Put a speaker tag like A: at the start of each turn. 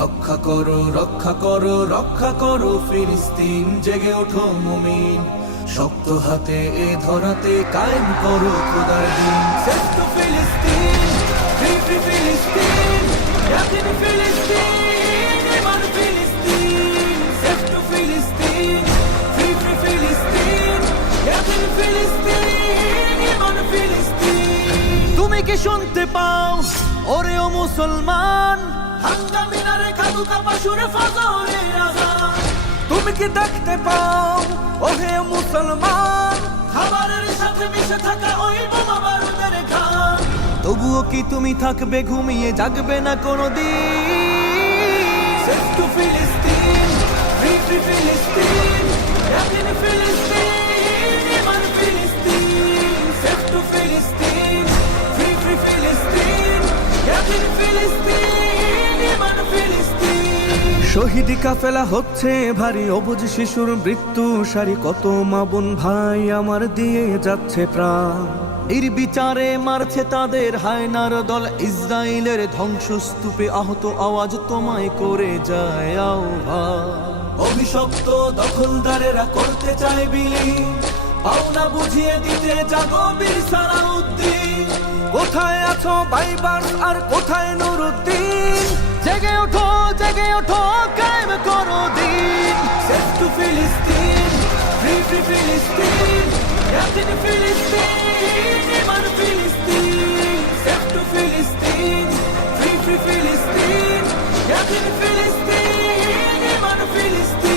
A: রক্ষা করো রক্ষা করো রক্ষা করো ফিলিস্তিন, জেগে ওঠো মুমিন। শক্ত হাতে এ ধরাতে কায়েম করো খোদার দিন। শ্রেষ্ঠ ফিলিস্তিন তুমি কি শুনতে ওরে ও মুসলমান। তুমি কি দেখতে পাও? ওহে মুসলমান। খাবারের সাথে মিশে থাকা ওই ঘাম তবুও কি তুমি থাকবে ঘুমিয়ে জাগবে না কোনো দিন? Safe to শহীদ কাফেলা হচ্ছে ভারী অবুজ শিশুর মৃত্যু, সারি কত মা বোন ভাই আমার দিয়ে যাচ্ছে প্রাণ। নির্বিচারে মারছে তাদের হায়নার দল ইসরায়েলের ধ্বংসস্তূপে আহত আওয়াজ তোমায় করে যায় অভিশপ্ত দখলদারেরা করতে চায় বিলি পাওনা বুঝিয়ে দিতে জাগো বীর সালাউদ্দিন। কোথায় আছো বাইবার আর কোথায় নুরুদ্দিন? জেগে ওঠো জেগে ওঠো, কায়েম করো দিন। সেফ টু ফিলিস্তিন ফ্রি ফ্রি ফিলিস্তিন ইয়াতিন ফিলিস্তিন ইমান ফিলিস্তিন সেফ টু ফিলিস্তিন ফ্রি ফ্রি ফিলিস্তিন ইয়াতিন ফিলিস্তিন ইমান ফিলিস্তিন